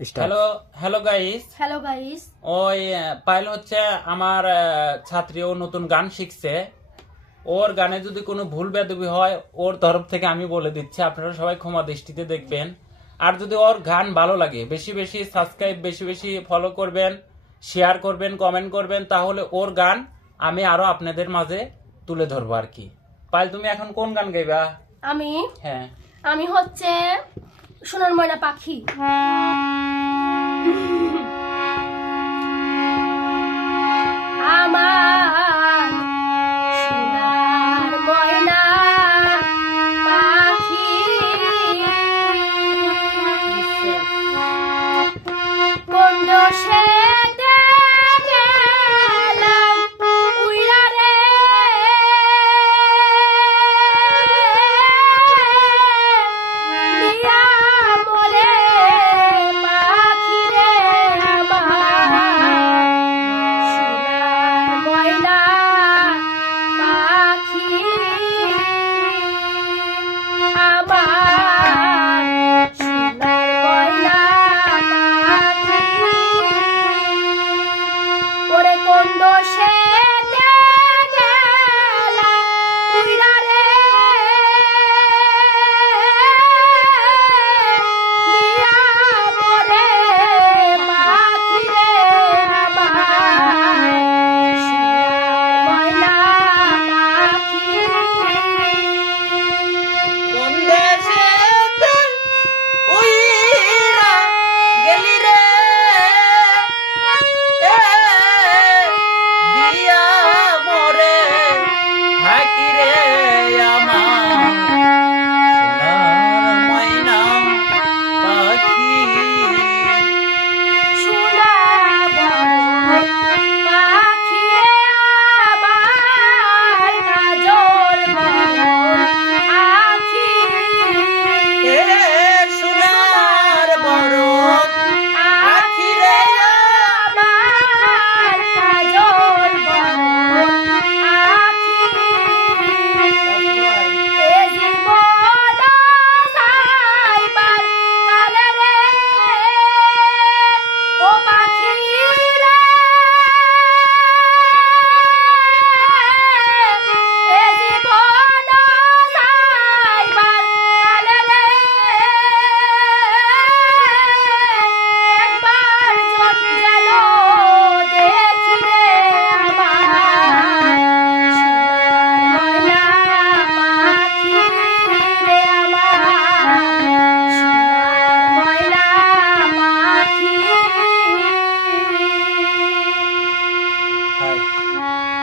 Hello hello guys. Hello guys. ওই পায়েল হচ্ছে আমার ছাত্রী, ও নতুন গান শিখছে। ওর গানে যদি কোনো ভুল বেদবি হয় ওর তরফ থেকে আমি বলে দিচ্ছি, আপনারা সবাই ক্ষমা দৃষ্টিতে দেখবেন। আর যদি ওর গান ভালো লাগে বেশি বেশি সাবস্ক্রাইব, বেশি বেশি ফলো করবেন, শেয়ার করবেন, কমেন্ট করবেন, তাহলে ওর গান আমি আরো আপনাদের মাঝে তুলে ধরবো আর কি। পায়েল, তুমি এখন কোন গান গাইবা? আমি হ্যাঁ, আমি হচ্ছে সোনার ময়না পাখি।